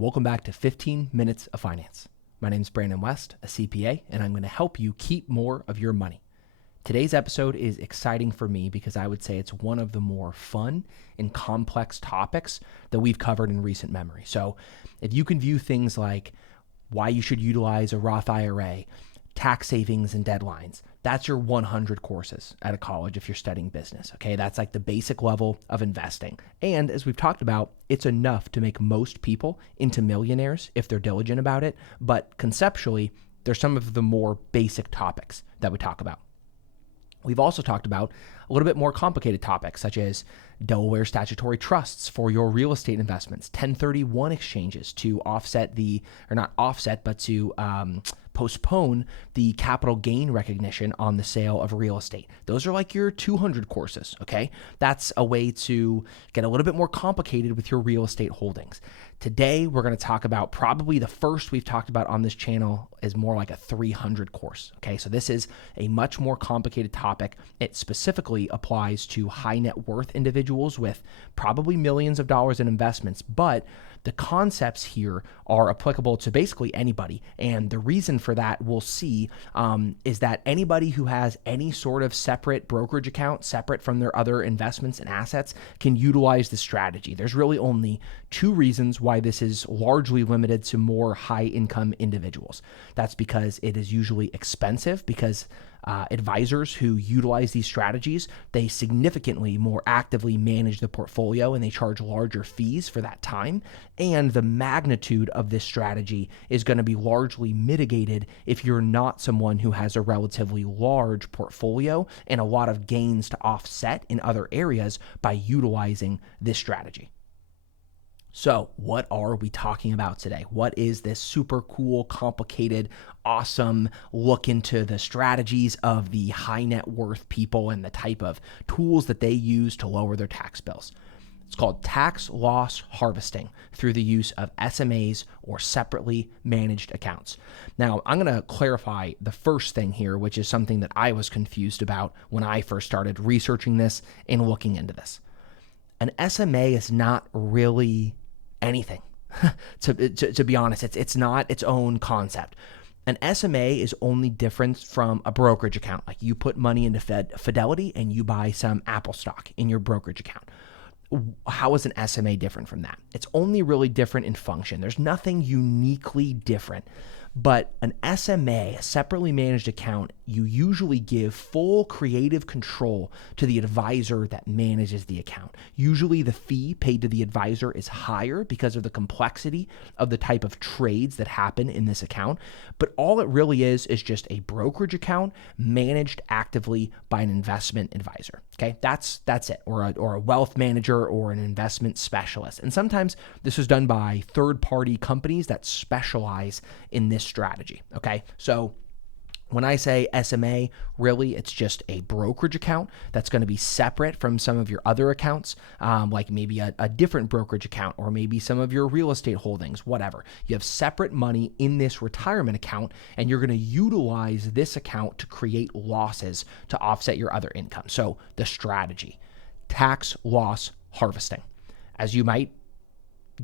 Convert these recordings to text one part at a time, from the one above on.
Welcome back to 15 Minutes of Finance. My name is Brandon West, a CPA, and I'm going to help you keep more of your money. Today's episode is exciting for me because I would say it's one of the more fun and complex topics that we've covered in recent memory. So if you can view things like why you should utilize a Roth IRA, tax savings and deadlines, that's your 100 courses at a college if you're studying business, okay? That's like the basic level of investing. And as we've talked about, it's enough to make most people into millionaires if they're diligent about it. But conceptually, there's some of the more basic topics that we talk about. We've also talked about a little bit more complicated topics such as Delaware statutory trusts for your real estate investments, 1031 exchanges to offset to postpone the capital gain recognition on the sale of real estate. Those are like your 200 courses, okay? That's a way to get a little bit more complicated with your real estate holdings. Today, we're going to talk about probably the first we've talked about on this channel is more like a 300 course, okay? So this is a much more complicated topic. It specifically applies to high net worth individuals with probably millions of dollars in investments, but the concepts here are applicable to basically anybody. And the reason for that we'll see is that anybody who has any sort of separate brokerage account, separate from their other investments and assets, can utilize this strategy. There's really only two reasons why this is largely limited to more high income individuals. That's because it is usually expensive because advisors who utilize these strategies, they significantly more actively manage the portfolio and they charge larger fees for that time. And the magnitude of this strategy is going to be largely mitigated if you're not someone who has a relatively large portfolio and a lot of gains to offset in other areas by utilizing this strategy. So what are we talking about today? What is this super cool, complicated, awesome look into the strategies of the high net worth people and the type of tools that they use to lower their tax bills? It's called tax loss harvesting through the use of SMAs or separately managed accounts. Now, I'm going to clarify the first thing here, which is something that I was confused about when I first started researching this and looking into this. An SMA is not really anything. to be honest, it's not its own concept. An SMA is only different from a brokerage account. Like you put money into Fidelity and you buy some Apple stock in your brokerage account. How is an SMA different from that? It's only really different in function. There's nothing uniquely different. But an SMA, a separately managed account, you usually give full creative control to the advisor that manages the account. Usually the fee paid to the advisor is higher because of the complexity of the type of trades that happen in this account. But all it really is just a brokerage account managed actively by an investment advisor. Okay, that's it, or a wealth manager or an investment specialist. And sometimes this is done by third-party companies that specialize in this strategy. Okay, so when I say SMA, really, it's just a brokerage account that's going to be separate from some of your other accounts, like maybe a different brokerage account or maybe some of your real estate holdings, whatever. You have separate money in this retirement account, and you're going to utilize this account to create losses to offset your other income. So the strategy, tax loss harvesting. As you might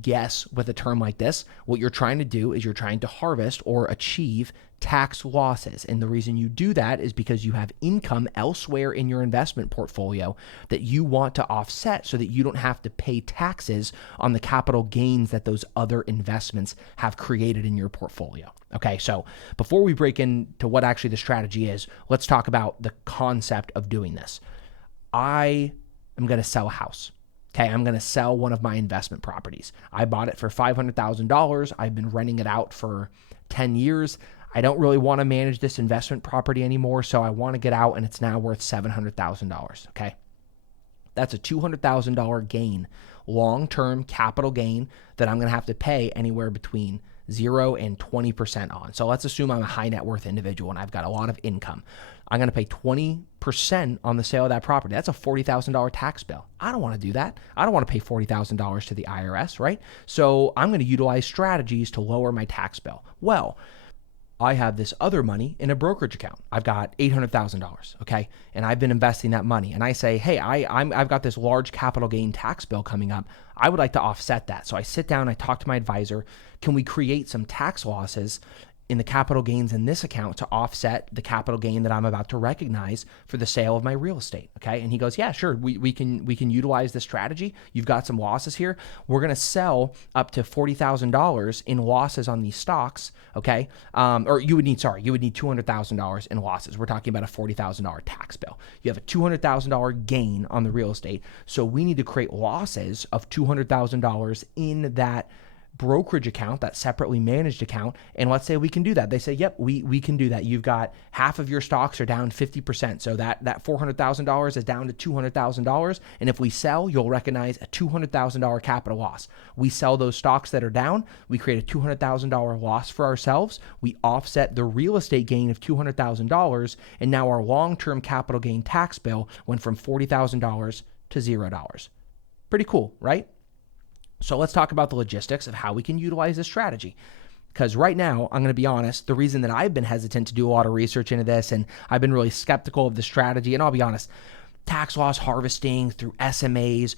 guess with a term like this, what you're trying to do is you're trying to harvest or achieve tax losses. And the reason you do that is because you have income elsewhere in your investment portfolio that you want to offset so that you don't have to pay taxes on the capital gains that those other investments have created in your portfolio. Okay, so before we break into what actually the strategy is, let's talk about the concept of doing this. I am going to sell a house. Okay, I'm going to sell one of my investment properties. I bought it for $500,000. I've been renting it out for 10 years. I don't really want to manage this investment property anymore, so I want to get out, and it's now worth $700,000. Okay, that's a $200,000 gain, long-term capital gain that I'm going to have to pay anywhere between 0 and 20% on. So let's assume I'm a high net worth individual and I've got a lot of income. I'm going to pay 20% on the sale of that property. That's a $40,000 tax bill. I don't want to do that. I don't want to pay $40,000 to the IRS, right? So I'm going to utilize strategies to lower my tax bill. Well, I have this other money in a brokerage account. I've got $800,000, okay? And I've been investing that money. And I say, hey, I've got this large capital gain tax bill coming up. I would like to offset that. So I sit down, I talk to my advisor. Can we create some tax losses in the capital gains in this account to offset the capital gain that I'm about to recognize for the sale of my real estate? Okay. And he goes, yeah, sure. We can utilize this strategy. You've got some losses here. We're going to sell up to $40,000 in losses on these stocks. Okay. Or you would need $200,000 in losses. We're talking about a $40,000 tax bill. You have a $200,000 gain on the real estate. So we need to create losses of $200,000 in that brokerage account, that separately managed account. And let's say we can do that. They say, yep, we can do that. You've got half of your stocks are down 50%. So that $400,000 is down to $200,000. And if we sell, you'll recognize a $200,000 capital loss. We sell those stocks that are down. We create a $200,000 loss for ourselves. We offset the real estate gain of $200,000. And now our long-term capital gain tax bill went from $40,000 to $0. Pretty cool, right? So let's talk about the logistics of how we can utilize this strategy. Because right now, I'm going to be honest, the reason that I've been hesitant to do a lot of research into this, and I've been really skeptical of the strategy, and I'll be honest, tax loss harvesting through SMAs,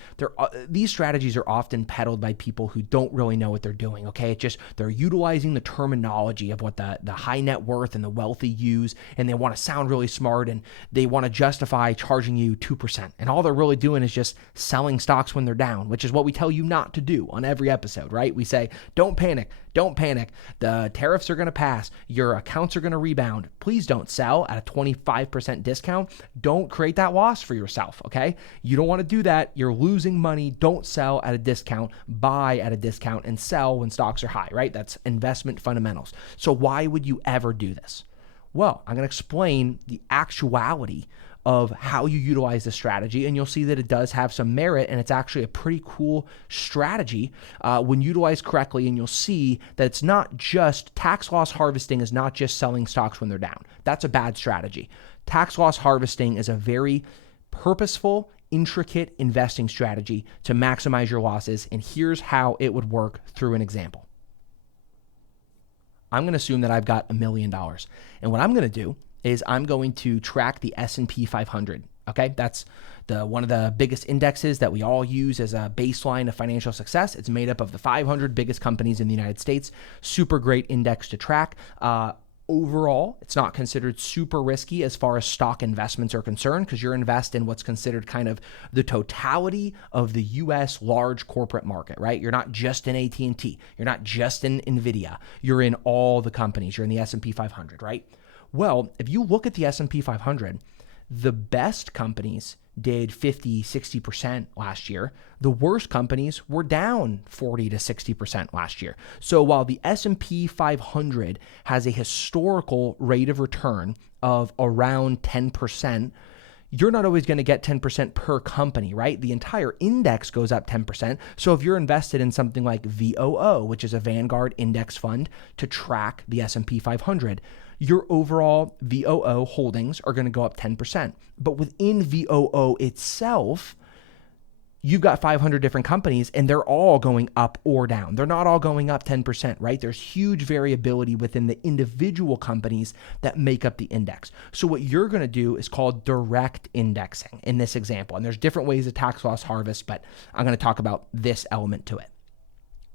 these strategies are often peddled by people who don't really know what they're doing, okay? It's just they're utilizing the terminology of what the high net worth and the wealthy use, and they want to sound really smart, and they want to justify charging you 2%. And all they're really doing is just selling stocks when they're down, which is what we tell you not to do on every episode, right? We say, don't panic. Don't panic. The tariffs are going to pass. Your accounts are going to rebound. Please don't sell at a 25% discount. Don't create that loss for yourself, okay? You don't want to do that. You're losing money. Don't sell at a discount. Buy at a discount and sell when stocks are high, right? That's investment fundamentals. So why would you ever do this? Well, I'm going to explain the actuality of how you utilize the strategy, and you'll see that it does have some merit, and it's actually a pretty cool strategy when utilized correctly. And you'll see that it's not just tax loss harvesting is not just selling stocks when they're down. That's a bad strategy. Tax loss harvesting is a very purposeful, intricate investing strategy to maximize your losses, and here's how it would work through an example. I'm going to assume that I've got $1 million, and what I'm going to do is I'm going to track the S&P 500. Okay, that's one of the biggest indexes that we all use as a baseline of financial success. It's made up of the 500 biggest companies in the United States. Super great index to track. Overall, it's not considered super risky as far as stock investments are concerned, because you're investing in what's considered kind of the totality of the U.S. large corporate market, right? You're not just in AT&T. You're not just in NVIDIA. You're in all the companies. You're in the S&P 500, right? Well, if you look at the S&P 500, the best companies did 50, 60% last year. The worst companies were down 40 to 60% last year. So while the S&P 500 has a historical rate of return of around 10%, you're not always going to get 10% per company, right? The entire index goes up 10%. So if you're invested in something like VOO, which is a Vanguard index fund to track the S&P 500, your overall VOO holdings are going to go up 10%. But within VOO itself, you've got 500 different companies, and they're all going up or down. They're not all going up 10%, right? There's huge variability within the individual companies that make up the index. So what you're going to do is called direct indexing in this example. And there's different ways to tax loss harvest, but I'm going to talk about this element to it.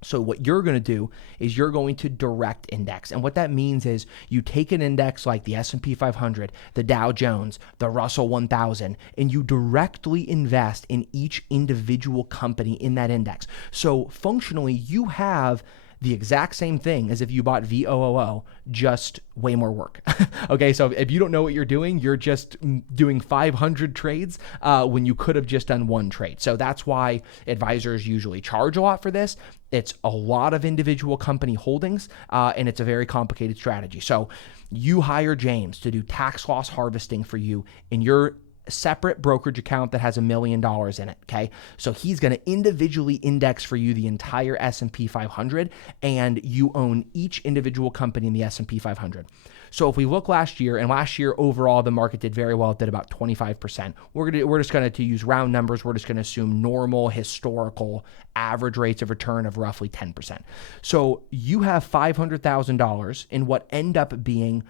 So what you're going to do is you're going to direct index. And what that means is you take an index like the S&P 500, the Dow Jones, the Russell 1000, and you directly invest in each individual company in that index. So functionally, you have the exact same thing as if you bought VOOO, just way more work. Okay, so if you don't know what you're doing, you're just doing 500 trades when you could have just done one trade. So that's why advisors usually charge a lot for this. It's a lot of individual company holdings, and it's a very complicated strategy. So you hire James to do tax loss harvesting for you in your separate brokerage account that has $1 million in it, okay? So he's going to individually index for you the entire S&P 500, and you own each individual company in the S&P 500. So if we look last year, and last year overall the market did very well. It did about 25%. We're just going to use round numbers. We're just going to assume normal historical average rates of return of roughly 10%. So you have $500,000 in what end up being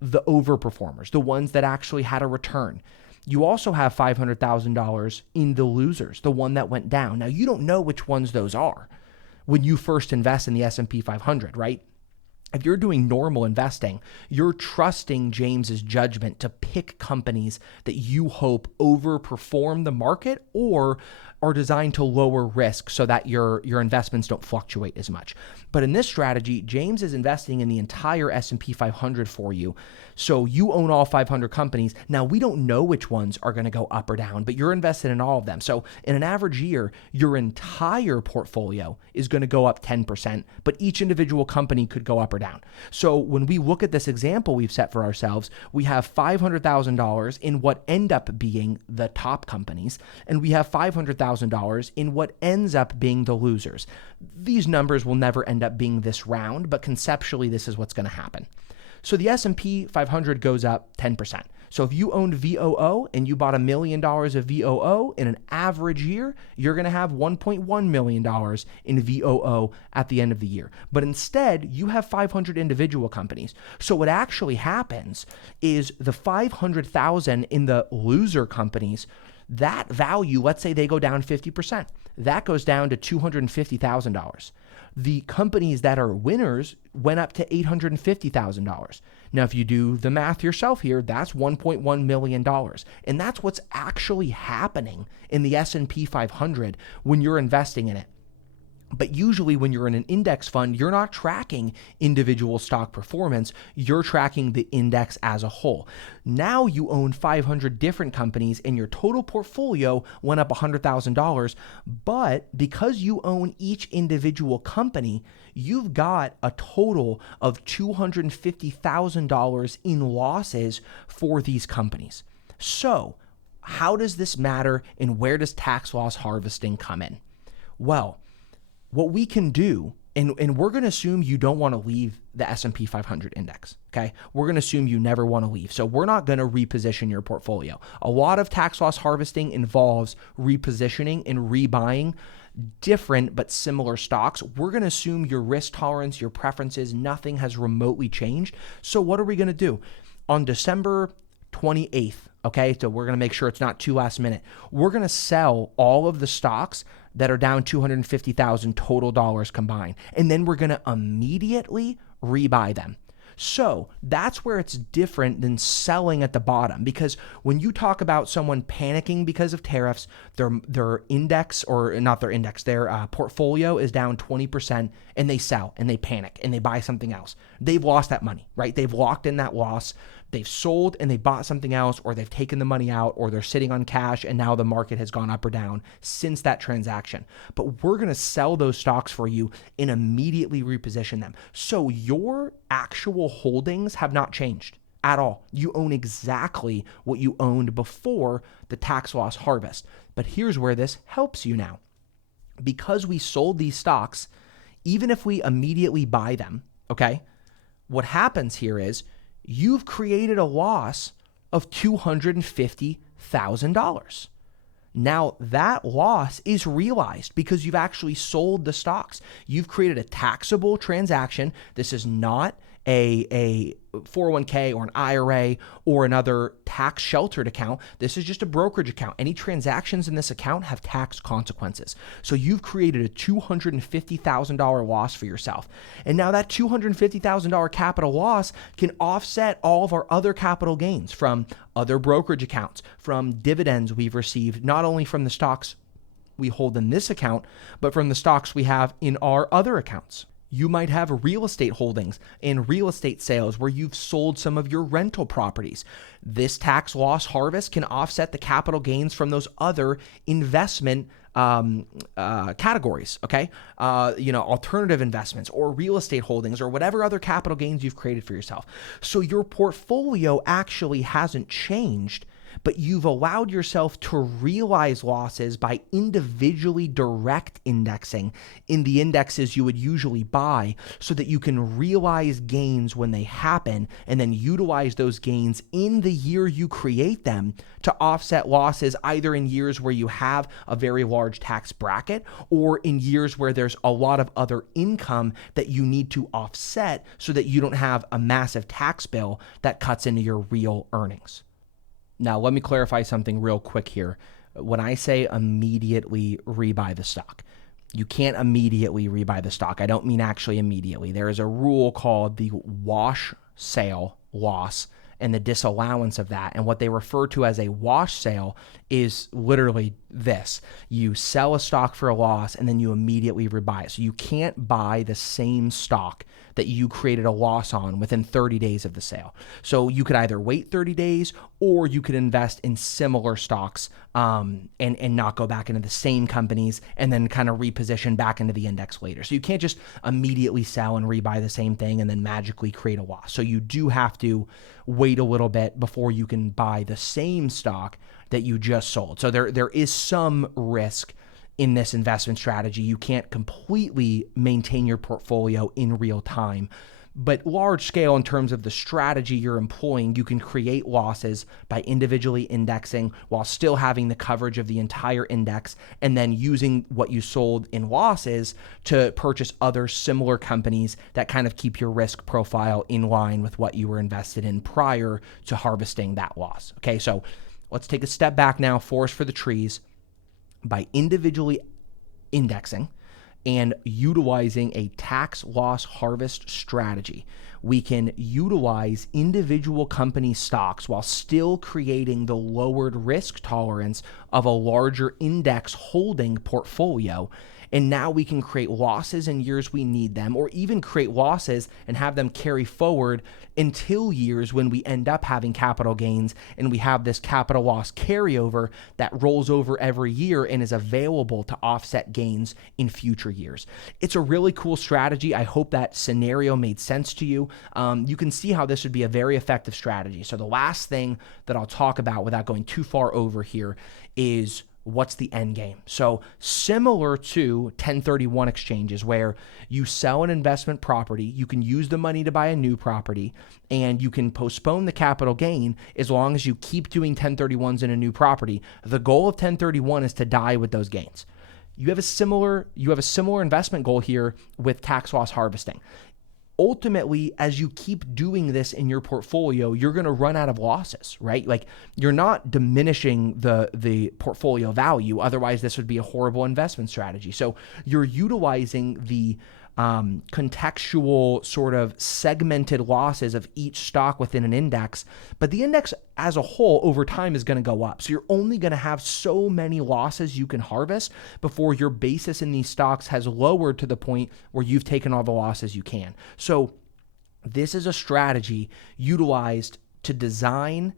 the overperformers, the ones that actually had a return. You also have $500,000 in the losers, the one that went down. Now, you don't know which ones those are when you first invest in the S&P 500, right? If you're doing normal investing, you're trusting James's judgment to pick companies that you hope overperform the market or are designed to lower risk so that your investments don't fluctuate as much. But in this strategy, James is investing in the entire S&P 500 for you. So you own all 500 companies. Now, we don't know which ones are going to go up or down, but you're invested in all of them. So in an average year, your entire portfolio is going to go up 10%, but each individual company could go up or down. So when we look at this example we've set for ourselves, we have $500,000 in what end up being the top companies, and we have $500,000 in what ends up being the losers. These numbers will never end up being this round, but conceptually, this is what's going to happen. So the S&P 500 goes up 10%. So if you owned VOO and you bought $1 million of VOO in an average year, you're going to have $1.1 million in VOO at the end of the year. But instead, you have 500 individual companies. So what actually happens is the 500,000 in the loser companies, that value, let's say they go down 50%, that goes down to $250,000. The companies that are winners went up to $850,000. Now, if you do the math yourself here, that's $1.1 million. And that's what's actually happening in the S&P 500 when you're investing in it. But usually when you're in an index fund, you're not tracking individual stock performance. You're tracking the index as a whole. Now you own 500 different companies and your total portfolio went up $100,000. But because you own each individual company, you've got a total of $250,000 in losses for these companies. So how does this matter, and where does tax loss harvesting come in? Well, what we can do, and we're going to assume you don't want to leave the S&P 500 index, okay? We're going to assume you never want to leave. So we're not going to reposition your portfolio. A lot of tax loss harvesting involves repositioning and rebuying different but similar stocks. We're going to assume your risk tolerance, your preferences, nothing has remotely changed. So what are we going to do? On December 28th, okay, so we're going to make sure it's not too last minute. We're going to sell all of the stocks that are down $250,000 total dollars combined. And then we're going to immediately rebuy them. So that's where it's different than selling at the bottom, because when you talk about someone panicking because of tariffs, their index, or not their index, their portfolio is down 20%, and they sell and they panic and they buy something else. They've lost that money, right? They've locked in that loss. They've sold and they bought something else, or they've taken the money out, or they're sitting on cash and now the market has gone up or down since that transaction. But we're going to sell those stocks for you and immediately reposition them. So your actual holdings have not changed at all. You own exactly what you owned before the tax loss harvest. But here's where this helps you now. Because we sold these stocks, even if we immediately buy them, okay, what happens here is you've created a loss of $250,000. Now that loss is realized because you've actually sold the stocks. You've created a taxable transaction. This is not a 401k or an IRA or another tax sheltered account. This is just a brokerage account. Any transactions in this account have tax consequences. So you've created a $250,000 loss for yourself. And now that $250,000 capital loss can offset all of our other capital gains from other brokerage accounts, from dividends we've received, not only from the stocks we hold in this account, but from the stocks we have in our other accounts. You might have real estate holdings and real estate sales where you've sold some of your rental properties. This tax loss harvest can offset the capital gains from those other investment categories, okay? Alternative investments or real estate holdings or whatever other capital gains you've created for yourself. So your portfolio actually hasn't changed but you've allowed yourself to realize losses by individually direct indexing in the indexes you would usually buy so that you can realize gains when they happen and then utilize those gains in the year you create them to offset losses either in years where you have a very large tax bracket or in years where there's a lot of other income that you need to offset so that you don't have a massive tax bill that cuts into your real earnings. Now, let me clarify something real quick here. When I say immediately rebuy the stock, you can't immediately rebuy the stock. I don't mean actually immediately. There is a rule called the wash sale loss and the disallowance of that. And what they refer to as a wash sale is literally this. You sell a stock for a loss and then you immediately rebuy it. So you can't buy the same stock that you created a loss on within 30 days of the sale. So you could either wait 30 days or you could invest in similar stocks and not go back into the same companies and then kind of reposition back into the index later. So you can't just immediately sell and rebuy the same thing and then magically create a loss. So you do have to wait a little bit before you can buy the same stock that you just sold. So there is some risk in this investment strategy. You can't completely maintain your portfolio in real time, but large scale in terms of the strategy you're employing, you can create losses by individually indexing while still having the coverage of the entire index and then using what you sold in losses to purchase other similar companies that kind of keep your risk profile in line with what you were invested in prior to harvesting that loss. Okay, so let's take a step back now, forest for the trees. By individually indexing and utilizing a tax loss harvest strategy, we can utilize individual company stocks while still creating the lowered risk tolerance of a larger index holding portfolio. And now we can create losses in years we need them, or even create losses and have them carry forward until years when we end up having capital gains and we have this capital loss carryover that rolls over every year and is available to offset gains in future years. It's a really cool strategy. I hope that scenario made sense to you. You can see how this would be a very effective strategy. So the last thing that I'll talk about without going too far over here is what's the end game. So similar to 1031 exchanges where you sell an investment property, you can use the money to buy a new property and you can postpone the capital gain as long as you keep doing 1031s in a new property. The goal of 1031 is to die with those gains. You have a similar investment goal here with tax loss harvesting. Ultimately, as you keep doing this in your portfolio, you're going to run out of losses, right? Like you're not diminishing the portfolio value. Otherwise, this would be a horrible investment strategy. So you're utilizing the contextual sort of segmented losses of each stock within an index, but the index as a whole over time is going to go up. So you're only going to have so many losses you can harvest before your basis in these stocks has lowered to the point where you've taken all the losses you can. So this is a strategy utilized to design.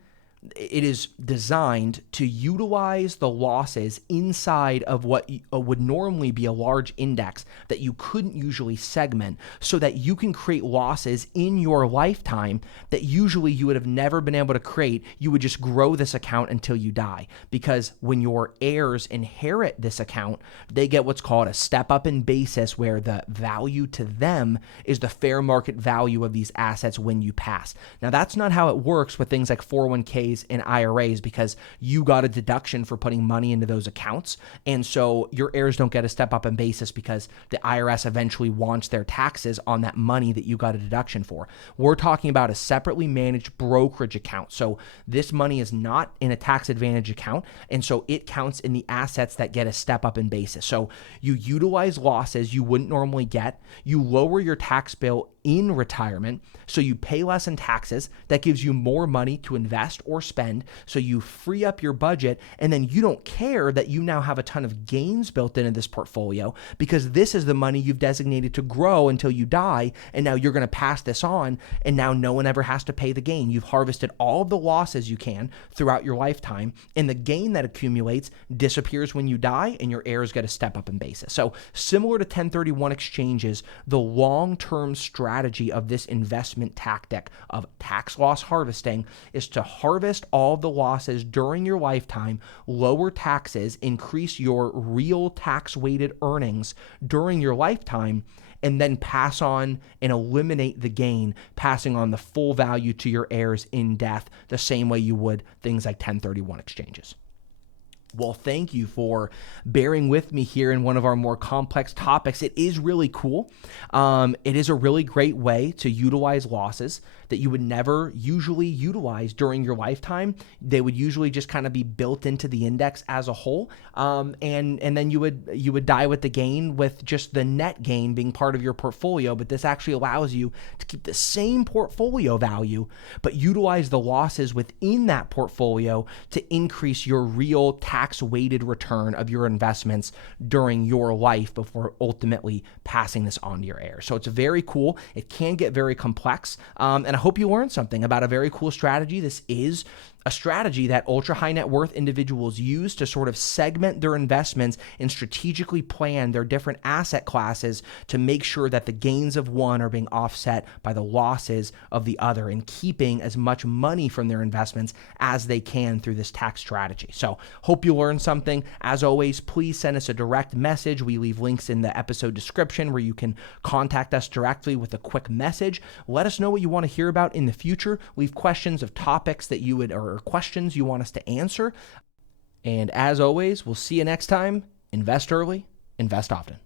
It is designed to utilize the losses inside of what would normally be a large index that you couldn't usually segment so that you can create losses in your lifetime that usually you would have never been able to create. You would just grow this account until you die, because when your heirs inherit this account, they get what's called a step up in basis, where the value to them is the fair market value of these assets when you pass. Now, that's not how it works with things like 401ks and IRAs, because you got a deduction for putting money into those accounts. And so your heirs don't get a step up in basis because the IRS eventually wants their taxes on that money that you got a deduction for. We're talking about a separately managed brokerage account. So this money is not in a tax advantage account. And so it counts in the assets that get a step up in basis. So you utilize losses you wouldn't normally get. You lower your tax bill in retirement, so you pay less in taxes. That gives you more money to invest or spend, so you free up your budget, and then you don't care that you now have a ton of gains built into this portfolio, because this is the money you've designated to grow until you die, and now you're going to pass this on, and now no one ever has to pay the gain. You've harvested all of the losses you can throughout your lifetime, and the gain that accumulates disappears when you die, and your heirs get a step up in basis. So similar to 1031 exchanges, the long-term strategy of this investment tactic of tax loss harvesting is to harvest harvest all the losses during your lifetime, lower taxes, increase your real tax-weighted earnings during your lifetime, and then pass on and eliminate the gain, passing on the full value to your heirs in death, the same way you would things like 1031 exchanges. Well, thank you for bearing with me here in one of our more complex topics. It is really cool. It is a really great way to utilize losses that you would never usually utilize during your lifetime. They would usually just kind of be built into the index as a whole, and then you would die with the gain, with just the net gain being part of your portfolio. But this actually allows you to keep the same portfolio value, but utilize the losses within that portfolio to increase your real tax-weighted return of your investments during your life before ultimately passing this on to your heirs. So it's very cool. It can get very complex, and I hope you learned something about a very cool strategy. This is a strategy that ultra high net worth individuals use to sort of segment their investments and strategically plan their different asset classes to make sure that the gains of one are being offset by the losses of the other, and keeping as much money from their investments as they can through this tax strategy. So hope you learned something. As always, please send us a direct message. We leave links in the episode description where you can contact us directly with a quick message. Let us know what you want to hear about in the future. Leave questions of topics that you would, or questions you want us to answer. And as always, we'll see you next time. Invest early, invest often.